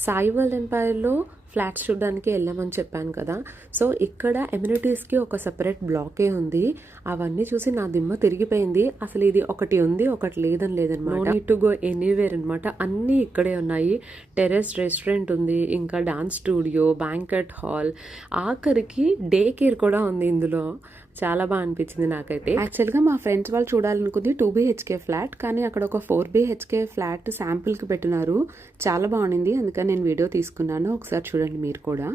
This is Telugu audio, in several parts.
సాయి వరల్డ్ ఎంపైర్లో ఫ్లాట్స్ చూడడానికి వెళ్ళామని చెప్పాను కదా. సో ఇక్కడ ఎమ్యూనిటీస్కి ఒక సెపరేట్ బ్లాకే ఉంది. అవన్నీ చూసి నా దిమ్మ తిరిగిపోయింది. అసలు ఇది ఒకటి ఉంది ఒకటి లేదనమాట. No need to go anywhere అనమాట. అన్నీ ఇక్కడే ఉన్నాయి. టెర్రస్ రెస్టారెంట్ ఉంది, ఇంకా డాన్స్ స్టూడియో, బ్యాంకెట్ హాల్, ఆఖరికి డే కేర్ కూడా ఉంది ఇందులో. చాలా బాగా అనిపించింది నాకైతే. యాక్చువల్గా మా ఫ్రెండ్స్ వాళ్ళు చూడాలనుకుంది 2 BHK ఫ్లాట్, కానీ అక్కడ ఒక 4 BHK ఫ్లాట్ శాంపుల్కి పెట్టినారు. చాలా బాగుంది, అందుకని నేను వీడియో తీసుకున్నాను. ఒకసారి చూడండి మీరు కూడా.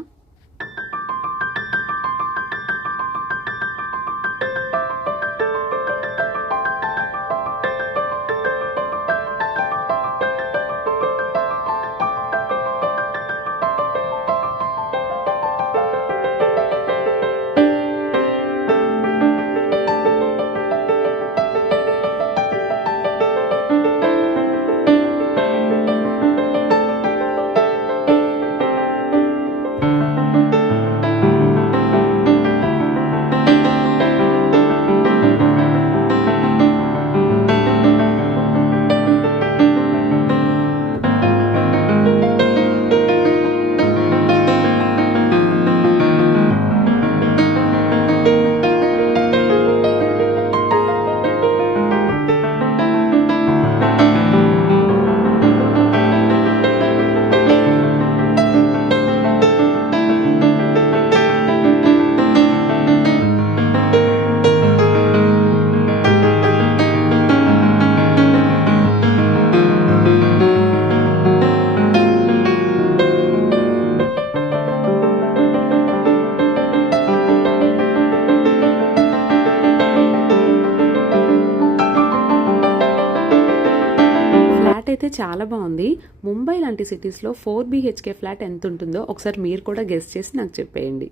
అయితే చాలా బాగుంది. ముంబై లాంటి సిటీస్లో 4 BHK ఫ్లాట్ ఎంత ఉంటుందో ఒకసారి మీరు కూడా గెస్ చేసి నాకు చెప్పేయండి.